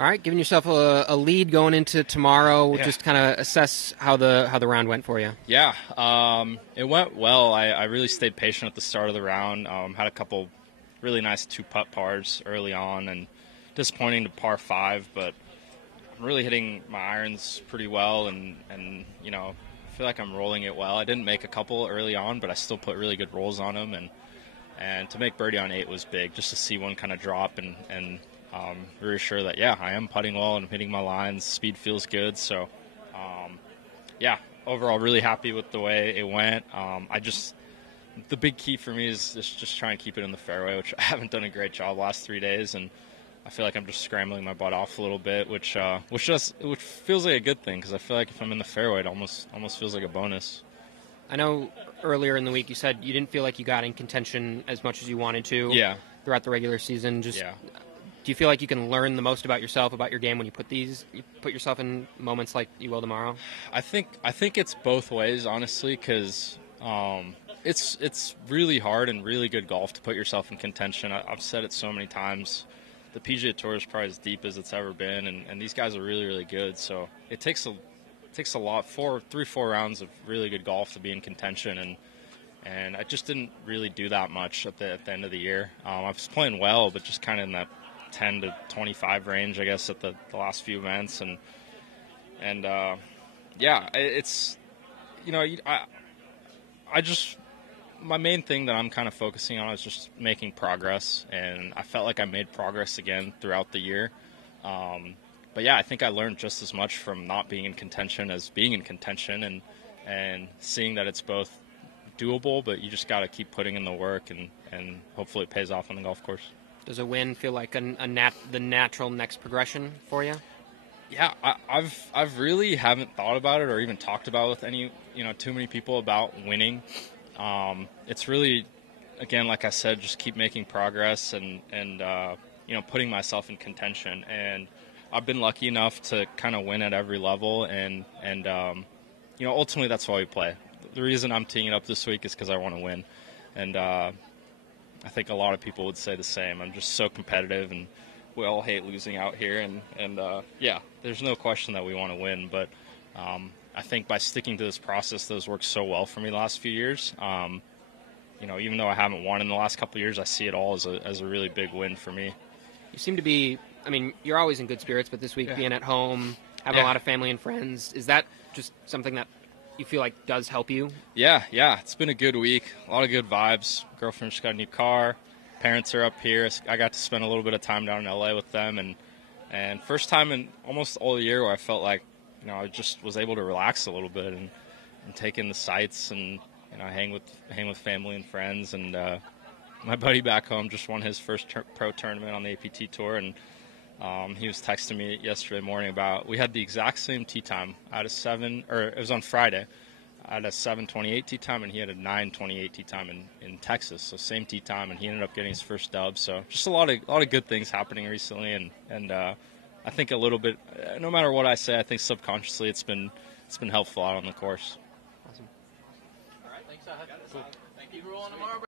All right, giving yourself a lead going into tomorrow. Yeah. Just kind of assess how the round went for you. Yeah, it went well. I really stayed patient at the start of the round. Had a couple really nice 2-putt pars early on, and disappointing to par 5, but I'm really hitting my irons pretty well, and you know, I feel like I'm rolling it well. I didn't make a couple early on, but I still put really good rolls on them, and to make birdie on 8 was big, just to see one kind of drop and reassure that, yeah, I am putting well and I'm hitting my lines. Speed feels good. So, yeah, overall really happy with the way it went. The big key for me is just trying to keep it in the fairway, which I haven't done a great job the last 3 days. And I feel like I'm just scrambling my butt off a little bit, which feels like a good thing, because I feel like if I'm in the fairway, it almost feels like a bonus. I know earlier in the week you said you didn't feel like you got in contention as much as you wanted to throughout the regular season. Do you feel like you can learn the most about yourself, about your game, when you put yourself in moments like you will tomorrow? I think it's both ways, honestly, because it's really hard and really good golf to put yourself in contention. I've said it so many times. The PGA Tour is probably as deep as it's ever been, and these guys are really, really good. So it takes a lot, 4 rounds of really good golf to be in contention, and I just didn't really do that much at the end of the year. I was playing well, but just kind of in that 10 to 25 range, I guess, at the last few events, and yeah, it's, you know, I just, my main thing that I'm kind of focusing on is just making progress, and I felt like I made progress again throughout the year. But yeah, I think I learned just as much from not being in contention as being in contention, and seeing that it's both doable, but you just got to keep putting in the work, and hopefully it pays off on the golf course. Does a win feel like the natural next progression for you? Yeah, I've really haven't thought about it or even talked about it with too many people about winning. It's really, again, like I said, just keep making progress and putting myself in contention. And I've been lucky enough to kind of win at every level, and ultimately that's why we play. The reason I'm teeing it up this week is because I want to win, and I think a lot of people would say the same. I'm just so competitive, and we all hate losing out here, and yeah, there's no question that we want to win, but I think by sticking to this process that has worked so well for me the last few years, even though I haven't won in the last couple of years, I see it all as a really big win for me. You seem to be, you're always in good spirits, but this week being at home, having a lot of family and friends, is that just something that you feel like does help you? Yeah, it's been a good week, a lot of good vibes. Girlfriend just got a new car, parents are up here. I got to spend a little bit of time down in LA with them, and first time in almost all the year where I felt like I just was able to relax a little bit and take in the sights, and hang with family and friends. And my buddy back home just won his first pro tournament on the APT tour, and he was texting me yesterday morning about, we had the exact same tee time. I had it was on Friday. I had a 7:28 tee time, and he had a 9:28 tee time in Texas. So same tee time, and he ended up getting his first dub. So just a lot of good things happening recently, and I think a little bit, no matter what I say, I think subconsciously it's been helpful out on the course. Awesome. All right, thanks, Sahith. Cool. Thank you for rolling tomorrow.